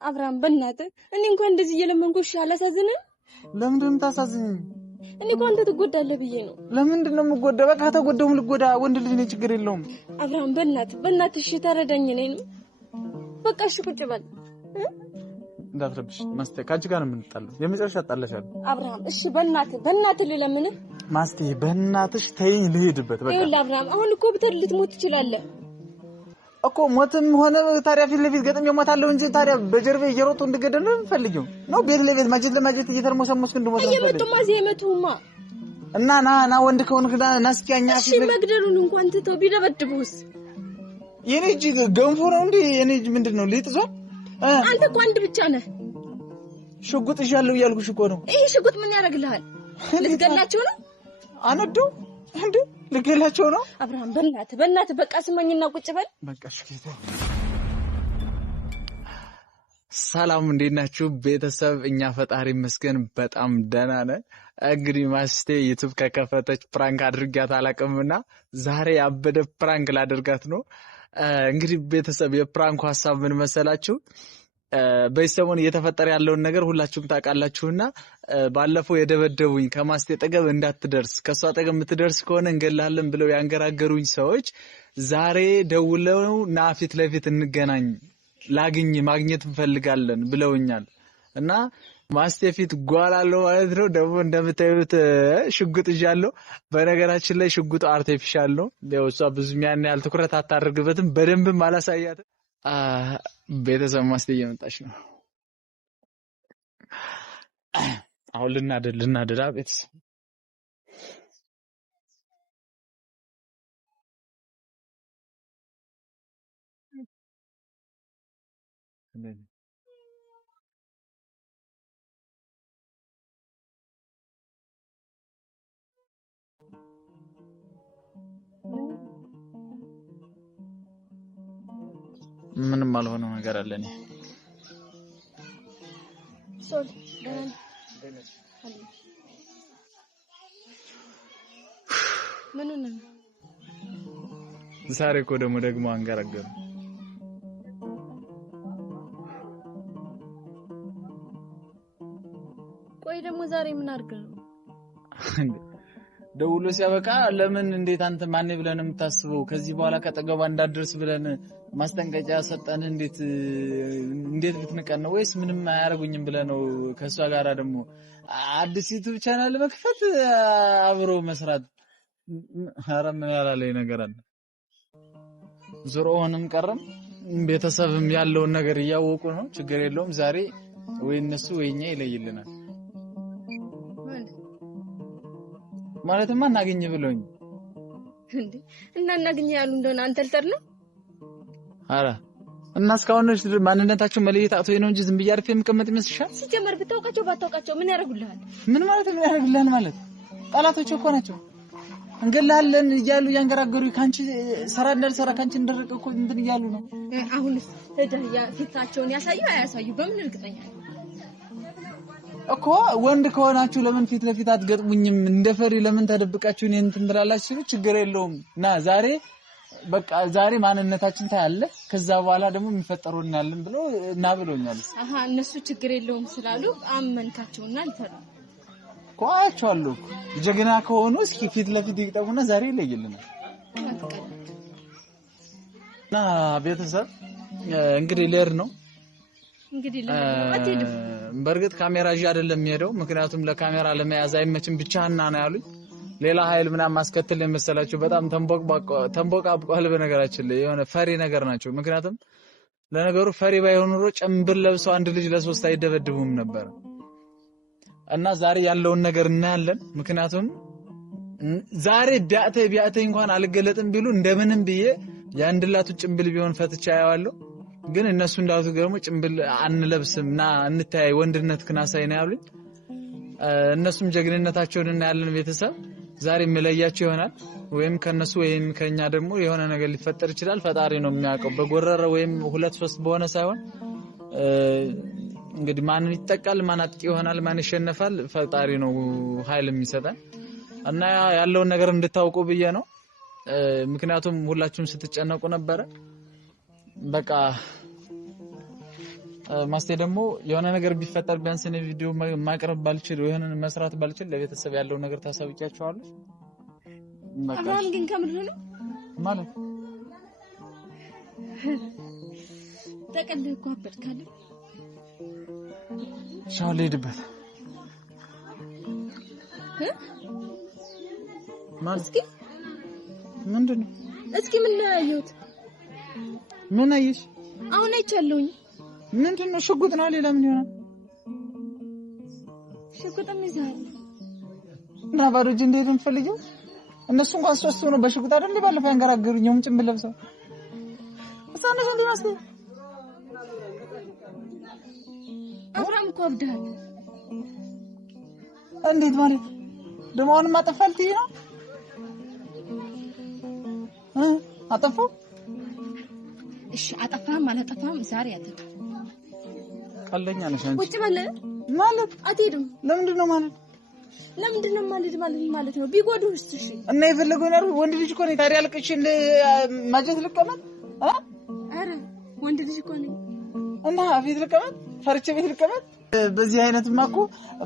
አብርሃም በእናትህ እኔ እንኳን እንደዚህ እየለመንኩሽ አላሳዝንም? ለምንድን ነው የምታሳዝኝ? እኔ እንኳን አንተ ትጎዳለህ ብዬ ነው። ለምንድን ነው የምጎዳው? በቃ ተጎዳውም ልጎዳ ወንድ ልጅ ነኝ፣ ችግር የለውም። አብርሃም በእናትህ እሺ ተረዳኝ። እኔን በቃ እሺ ቁጭ በል እንዳትረብሽ። ማስቴ ካንቺ ጋር ነው የምንጣለው፣ የመጨረሻ ጣላሻለሁ። አብርሃም እሺ በእናትህ ልለምንህ። ማስቴ በእናትሽ ተይኝ ልሄድበት። በቃ ይኸውልህ አብርሃም አሁን እኮ ብትል ልትሞት ትችላለህ እኮ። ሞትም ሆነ ታዲያ ፊት ለፊት ገጥሜ እሞታለሁ እንጂ ታዲያ በጀርቤ እየሮጡ እንድገደል ነው የምፈልገው ነው? ቤት ለቤት ማጀት ለማጀት እየተርሞሰሞስክ እንድሞት ነው የምፈልገው። እየመጡማ የመቱማ እና ና ወንድ ከሆንክ ና እስኪ አኛ እሺ መግደሉን እንኳን ትተው ቢደበድቡስ? የኔ እጅ ገንፎ ነው እንዴ? የኔ እጅ ምንድነው ሊጥዟል? አንተ እኮ አንድ ብቻ ነህ። ሽጉጥ ይሻለው እያልኩሽ እኮ ነው። ይሄ ሽጉጥ ምን ያደርግልሃል? ልትገላቸው ነው? አነዱ እንዴ ልትገላቸው ነው? አብርሃም በእናትህ በቃ ስማኝና ቁጭ በል በቃ። እሺ ሰላም እንዴት ናችሁ ቤተሰብ? እኛ ፈጣሪ ይመስገን በጣም ደህና ነን። እንግዲህ ማስቴ ዩቲዩብ ከከፈተች ፕራንክ አድርጊያት አላውቅምና ዛሬ ያበደ ፕራንክ ላደርጋት ነው። እንግዲህ ቤተሰብ የፕራንኩ ሐሳብ ምን መሰላችሁ? በሰሞኑ እየተፈጠረ ያለውን ነገር ሁላችሁም ታውቃላችሁና ባለፈው የደበደቡኝ ከማስቴ ጠገብ እንዳትደርስ ከሷ ጠገብ የምትደርስ ከሆነ እንገላለን ብለው ያንገራገሩኝ ሰዎች ዛሬ ደውለው ና ፊት ለፊት እንገናኝ ማግኘት እንፈልጋለን ብለውኛል። እና ማስቴ ፊት ጓላለሁ ማለት ነው። ደግሞ እንደምታዩት ሽጉጥ ይዣለሁ። በነገራችን ላይ ሽጉጡ አርቲፊሻል ነው። እሷ ብዙም ያን ያህል ትኩረት አታደርግበትም፣ በደንብም አላሳያትም። ቤተሰብ ማስቴ እየመጣች ነው። አሁን ልናደዳ ቤተሰብ ምንም አልሆነው ነገር አለ። እኔ ሶል ምን ነው ዛሬ እኮ ደግሞ አንገራገሩ። ቆይ ደግሞ ዛሬ ምን አድርገው ደውሎ ሲያበቃ ለምን እንዴት አንተ ማን ብለን የምታስበው ከዚህ በኋላ ከጠገባ እንዳደርስ ብለን ማስጠንቀቂያ ሰጠን? እንዴት ልትንቀን ነው? ወይስ ምንም አያረጉኝም ብለ ነው? ከሷ ጋራ ደግሞ አዲስ ዩቲዩብ ቻናል መክፈት አብሮ መስራት ሐራም ያላለኝ ነገር አለ። ዞሮውንም ቀረም ቤተሰብም ያለውን ነገር እያወቁ ነው። ችግር የለውም። ዛሬ ወይ እነሱ ወይኛ ይለይልናል ማለትማ እናገኝ ብለውኝ እንዴ እና እናገኝ ያሉ እንደሆነ አንተልተር ነው። አረ እና እስካሁን ማንነታቸው መለየት አጥቶኝ ነው እንጂ ዝም ብዬ አርፌ የምቀመጥ ይመስልሻል? ሲጀመር ብታውቃቸው ባታውቃቸው ምን ያደርጉልሃል? ምን ማለት ነው ያደርጉልሃል ማለት? ጠላቶች እኮ ናቸው። እንገላለን እያሉ ያንገራገሩ ካንቺ ሰራ እንዳልሰራ ካንቺ እንደረቀ እኮ እንትን እያሉ ነው። አሁንስ ሄደህ ፊታቸውን አያሳዩ በምን እርግጠኛ ነኝ እኮ ወንድ ከሆናችሁ ለምን ፊት ለፊት አትገጥሙኝም? እንደፈሪ ለምን ተደብቃችሁ እኔን እንትን ትላላችሁ ሲሉ ችግር የለውም ና ዛሬ ማንነታችን ታያለ፣ ከዛ በኋላ ደግሞ የሚፈጠሩን ያለን ብሎ እና ብሎኛል። እነሱ ችግር የለውም ስላሉ አመንካቸውና አልተሩ ቆያቸዋለሁ። ጀግና ከሆኑ እስኪ ፊት ለፊት ይቅጠሙና ዛሬ ይለይልናል። እና ቤተሰብ እንግዲህ ሌር ነው በርግጥ ካሜራ ይዤ አይደለም የሚሄደው፣ ምክንያቱም ለካሜራ ለመያዝ አይመችም ብቻህና ነው ያሉኝ። ሌላ ኃይል ምናምን ማስከተል የመሰላችሁ በጣም ተንቦቃቋል። በነገራችን ላይ የሆነ ፈሪ ነገር ናቸው። ምክንያቱም ለነገሩ ፈሪ ባይሆኑ ኖሮ ጭምብል ለብሰው አንድ ልጅ ለሶስት አይደበድቡም ነበር። እና ዛሬ ያለውን ነገር እናያለን። ምክንያቱም ዛሬ ቢያተ እንኳን አልገለጥም ቢሉ እንደምንም ብዬ ያንድላቱ ጭምብል ቢሆን ፈትቻ ያያዋለሁ። ግን እነሱ እንዳሉት ደግሞ ጭምብል አንለብስምና እንታይ ወንድነት ክናሳይ ነው ያሉኝ። እነሱም ጀግንነታቸውን እናያለን። ቤተሰብ ዛሬ መለያቸው ይሆናል። ወይም ከነሱ ወይም ከኛ ደግሞ የሆነ ነገር ሊፈጠር ይችላል። ፈጣሪ ነው የሚያውቀው። በጎረረ ወይም 2-3 በሆነ ሳይሆን እንግዲህ ማን ይጠቃል ማን አጥቂ ይሆናል ማን ይሸነፋል ፈጣሪ ነው ኃይል የሚሰጠን። እና ያለውን ነገር እንድታውቁ ብዬ ነው። ምክንያቱም ሁላችሁም ስትጨነቁ ነበረ። በቃ ማስቴ ደግሞ የሆነ ነገር ቢፈጠር ቢያንስ እኔ ቪዲዮ ማቅረብ ባልችል የሆነ መስራት ባልችል ለቤተሰብ ያለው ነገር ታሳውቂያቸዋለሽ። አብርሃም ግን ከምድር ነው ማለት ተቀልህ እኮ አበድካለ። ሻው ልሄድበት ማለት እስኪ ምንድነው? እስኪ ምን ያየሁት? ምን አየሽ? አሁን አይቻለሁኝ። ምንድነው? ሽጉጥ ነው። ሌላ ምን ይሆናል? ሽጉጥም ይዘሃል እና ባዶ እጅ እንዴት እንፈልጊው? እነሱ እንኳን ሶስት ነው በሽጉጥ አይደል ባለፈው ያንገራገሩኝ ጭምብል ለብሰው እሳነሽ እንዴ ማስቴ አብርሃም እኮ አብደሃል። እንዴት ማለት ደሞውን ማጠፋልቲ ነው? አጠፋ? እሺ አጠፋም አላጠፋም ዛሬ አትሄድ። ቀለኛ ነሽ አንቺ። ቁጭ በል ማለት አትሄድም። ለምንድን ነው ማለት? ለምንድን ነው ማለት ነው? ቢጎዱስ? እሺ እና የፈለገው ነው ወንድ ልጅ እኮ ነው። ታዲያ አልቅሽ ማጀት ልቀመጥ? አረ ወንድ ልጅ እኮ ነው። እና ቤት ልቀመጥ? ፈርቼ ቤት ልቀመጥ? በዚህ አይነትማ እኮ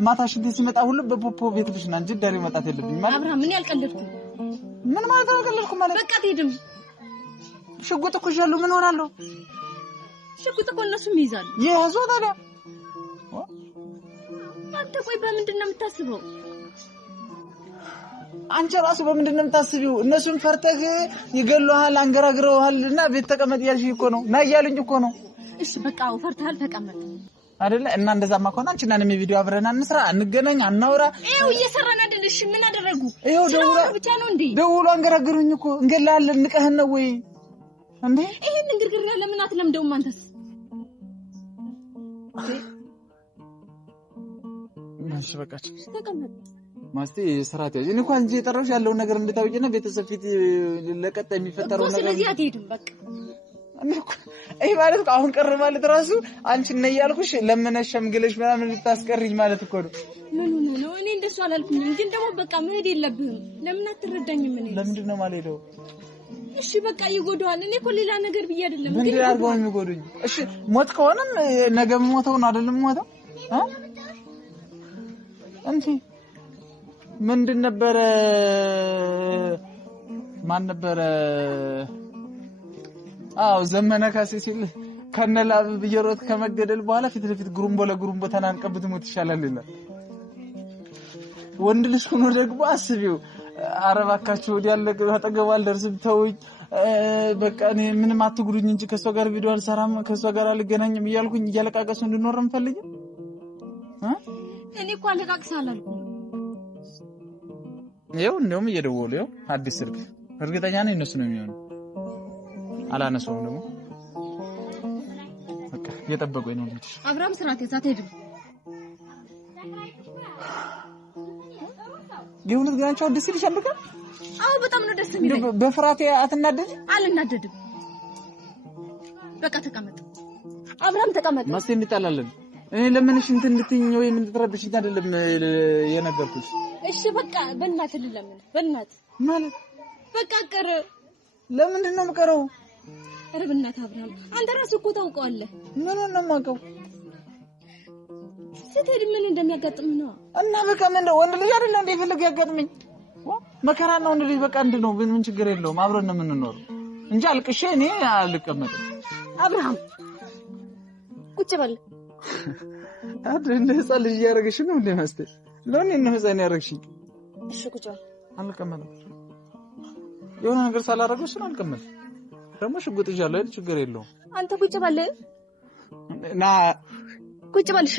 ማታ ሽንት ሲመጣ ሁሉ በፖፖ ቤት ልሽና እንጂ ዳሪ መጣት የለብኝ ማለት። አብርሃም ምን ያልቀለድኩ? ምን ማለት ነው ያልቀለድኩ ማለት? በቃ አትሄድም። ሽጉጥ እኮ ይዣለሁ። ምን ሆናለሁ? ሽጉጥ እኮ እነሱም ይይዛሉ። ይያዙ ታዲያ። አንተ ቆይ በምንድን ነው የምታስበው? አንቺ ራሱ በምንድን ነው የምታስቢው? እነሱን ፈርተህ ይገሉሃል፣ አንገራግረውሃልና ቤት ተቀመጥ ያልሽኝ እኮ ነው። ና እያሉኝ እኮ ነው። እሺ በቃ ፈርተሃል፣ ተቀመጥ አይደለ? እና እንደዛማ ከሆነ አንቺና እኔ ቪዲዮ አብረን እንስራ፣ እንገናኝ፣ አናውራ። ይኸው እየሰራን አይደል? እሺ ምን አደረጉ? ይኸው ደውላ ብቻ ነው እንዴ? ደውሎ አንገራግሩኝ እኮ እንገላለን። ንቀህን ነው ወይ እንዴ? ይሄን እንግርግር ለምን አትለምደውም አንተስ? እሺ በቃ ተቀመጥ ማስቴ ስራት ያዥ። እኔ እንኳን እንጂ የጠራሁሽ ያለውን ነገር እንድታውቂና ቤተሰብ ፊት ለቀጣይ የሚፈጠረው ነገር ስለዚህ አትሄድም በቃ። ይሄ ማለት አሁን ቀር ማለት ራሱ አንቺ ነኝ ያልኩሽ ለምነሽ ሸምግለሽ ምናምን ልታስቀርኝ ማለት እኮ ነው። ምን ሆነ ነው? እኔ እንደሱ አላልኩኝም፣ ግን ደግሞ በቃ መሄድ የለብህም። ለምን አትረዳኝም? ምን ለምንድን ነው ማለት ነው? እሺ በቃ ይጎዳዋል። እኔ እኮ ሌላ ነገር ብዬ አይደለም። ግን ያርገው የሚጎዱኝ። እሺ ሞት ከሆነም ነገ ሞተው ነው አይደለም ሞተው እንዴ ምንድን ነበረ? ማን ነበረ? አዎ ዘመነ ካሴ ሲል ከነላብ ብየሮት ከመገደል በኋላ ፊት ለፊት ጉሩምቦ ለጉሩምቦ ተናንቀብት ሞት ይሻላል ይላል። ወንድ ልጅ ሆኖ ደግሞ አስቢው፣ አረባካችሁ ወዲያለ አጠገቡ አልደርስም ተውኝ፣ በቃ እኔ ምንም አትጉዱኝ እንጂ ከሷ ጋር ቪዲዮ አልሰራም፣ ከሷ ጋር አልገናኝም እያልኩኝ እያለቃቀሱ እንድኖር እንፈልግ እኔ እኮ አለቃቅስ አላልኩም። ይኸው እንደውም እየደወሉ ይኸው አዲስ ስልክ እርግጠኛ ነኝ እነሱ ነው የሚሆነው። አላነሳውም ደግሞ በቃ እየጠበቁኝ ነው። ልጅ አብርሃም ስራት ያዛት ሄዱ። የእውነት ግን አንቺ ደስ ይልሻል? በቃ አዎ በጣም ነው ደስ የሚለኝ። በፍራቴ አትናደድ? አልናደድም። በቃ ተቀመጥ አብርሃም ተቀመጥ። ማስቴ እንጣላለን። እኔ ለምንሽ እንድትይኝ ወይ እንድትረብሽኝ አይደለም የነገርኩሽ። እሺ በቃ በእናትህ ለምን በእናትህ ማለት በቃ ቀረ። ለምንድን ነው የምቀረው? ኧረ በእናትህ አብርሃም አንተ ራስህ እኮ ታውቀዋለህ። ምን ነው የማውቀው? ስትሄድ ምን እንደሚያጋጥምህ ነው። እና በቃ ምን ወንድ ልጅ አይደለ እንደ ይፈልግ ያጋጥመኝ መከራ ነው። ወንድ ልጅ በቃ እንድ ነው። ምን ችግር የለውም። አብረን ነው የምንኖረው እንጂ አልቅሼ እኔ አልቀመጥም። አብርሃም ቁጭ በል። እንደ ህፃን ልጅ እያደረግሽ ነው እንደ ማስቴ ለምን ነው ህፃን ያደረግሽኝ? እሺ ቁጭ በል። አልቀመጥም። የሆነ ነገር ሳላደርግሽ ነው አልቀመጥም። ደግሞ ሽጉጥ ይዣለሁ አይደል? ችግር የለውም። አንተ ቁጭ በል ና ቁጭ በል። እሺ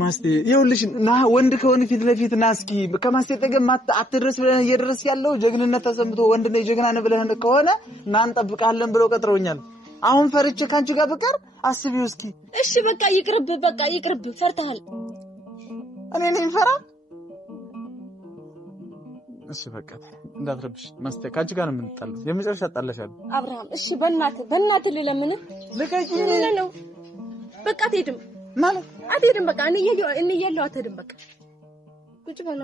ማስቴ ይኸውልሽ ና ወንድ ከሆነ ፊት ለፊት ና እስኪ ከማስቴ ጠገም አትድረስ ብለህ እየደረስ ያለው ጀግንነት ተሰምቶ ወንድ ነኝ ጀግና ነህ ብለህ ከሆነ ና እንጠብቃለን ብለው ቀጥረውኛል። አሁን ፈርቼ ካንቺ ጋር በቀር አስቢው እስኪ። እሺ በቃ ይቅርብ፣ በቃ ይቅርብ። ፈርተሃል። እኔ ነኝ ፈራ? እሺ በቃ እንዳትረብሽ ማስቴ፣ ካንቺ ጋር ነው የምንጣለው። የመጨረሻ ጣላሻለሁ። አብርሃም እሺ በእናትህ ልለምንህ። ልቀቂኝ ነው በቃ አትሄድም ማለት አትሄድም። በቃ እኔ እያለሁ አትሄድም። በቃ ቁጭ በል።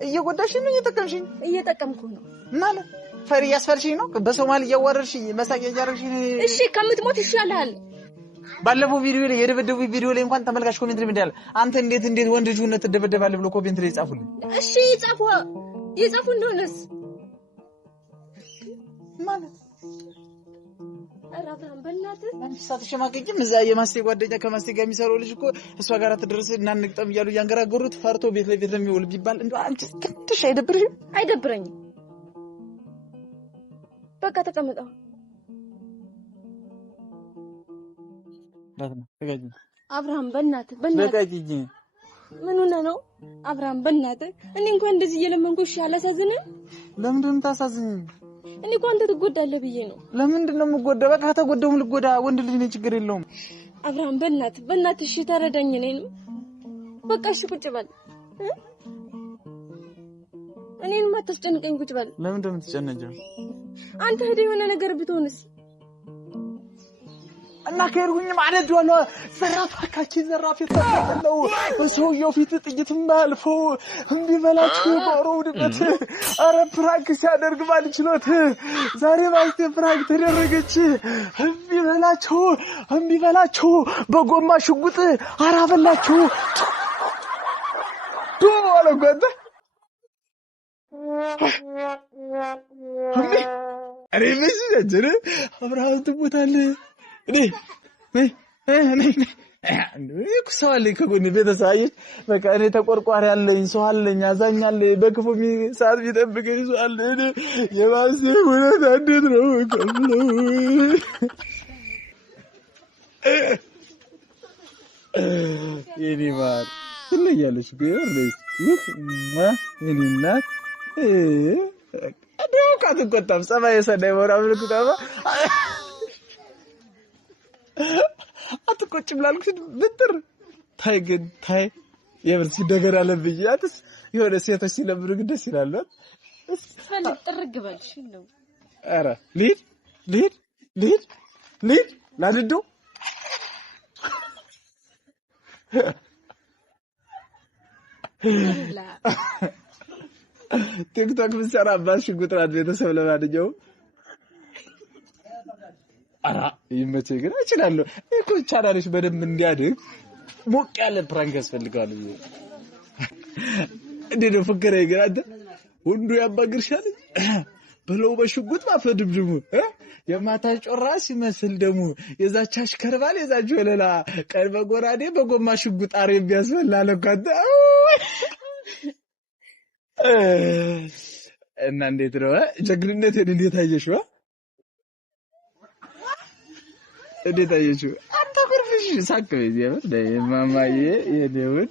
እየጎዳሽ ነው እየጠቀምሽኝ? እየጠቀምኩህ ነው ማለት ፈሪ ያስፈልሽኝ ነው። በሶማሊ እያወረርሽ መሳቂያ እያደረግሽ። እሺ ከምትሞት ይሻላል። ባለፈው ቪዲዮ ላይ የደበደቡ ቪዲዮ ላይ እንኳን ተመልካች ኮሜንት ላይ ምንድነው አንተ እንዴት ወንድ ልጅ ሆነ ተደበደባለህ ብሎ ኮሜንት ላይ ጻፉልኝ። እሺ ይጻፉ እንደሆነስ ማለት አራብራም በእናትህ አንሳት ሸማቀቂም እዛ የማስቴ ጓደኛ ከማስቴ ጋር የሚሰራው ልጅ እኮ እሷ ጋር ተደረሰ እና እንቅጠም እያሉ ያንገራገሩት ፈርቶ ቤት ለቤት ለሚወል ቢባል እንደው አንቺ ትንሽ አይደብርሽም? አይደብረኝም። በቃ ተቀመጠው ተጋጅ አብርሃም በእናትህ ተጋጅ ምን ሆነ ነው አብርሃም በእናትህ እኔ እንኳን እንደዚህ እየለመንኩሽ ያላሳዝንም። ለምንድን ነው ታሳዝኝ? እኔ እንኳን አንተ ትጎዳለህ ብዬ ነው። ለምንድን ነው የምጎዳ? በቃ ተጎዳውም ልጎዳ ወንድ ልጅ ነኝ ችግር የለውም። አብርሃም በእናትህ እሺ ተረዳኝ። እኔንም በቃ እሺ ቁጭ በል እኔንም አታስጨንቀኝ ቁጭ በል። ለምንድን ነው የምትጨነቀው? አንተ ሄደህ የሆነ ነገር ብትሆንስ? እና ከርጉኝ ማለት ነው ዘራፋካቺ ዘራፍ ተፈተለው በሰውየው ፊት ጥይት ማልፈው እንቢ በላችሁ ባሮው ድበት አረ ፕራንክ ሲያደርግ ባልችሎት ዛሬ ባልቴ ፕራንክ ተደረገች። እንቢ በላችሁ በጎማ ሽጉጥ አራበላችሁ ዶሎ ጎደ አሬ መስጀረ አብርሃም ትሞታለህ። እኔ ሰው አለኝ ከጎኔ ቤተሰብ በቃ እኔ ተቆርቋሪ አለኝ ሰው አለኝ አዛኛል በክፉ ሰዓት ቢጠብቀኝ ሰው አለ። እኔ የባሰ ወለታ እንዴት ነው ከፍለው የኔ ማር ትለያለሽ ቢወርስ የኔ እናት አዲው ካትቆጣም ሰማይ ሰዳይ ወራ ምልክታማ አትቆጭ ብላልኩሽ ብትር ታይ ግን ታይ የብርሲ ነገር አለብኝ። አትስ የሆነ ሴቶች ሲለምዱ ደስ ይላል። ፈልግ ጥርግ በልሽ ነው። አረ ሊድ ላድዶ ቲክቶክ ብሰራ ባሽ ጉጥራት ቤተሰብ ለማንኛውም አራ ይመቼ ግን እችላለሁ እኮ ቻናልሽ በደንብ እንዲያድግ ሞቅ ያለ ፕራንክ ያስፈልጋል። እንዴ ነው ፍቅሬ ይገራደ ሁሉ ያባግርሻል በለው በሽጉጥ ማፈድብድሙ የማታ ጮራ ሲመስል ደሙ የዛች አሽከርባል የዛች ወለላ ቀልበ ጎራዴ በጎማ ሽጉጥ አሬ ቢያስበላ ለካደ እና እንዴት ነው ጀግንነትን እንዴት አየሽው? እንዴት አየሽው? አንተ ኩርፍሽ ሳከው ይዘው ማማዬ የደውድ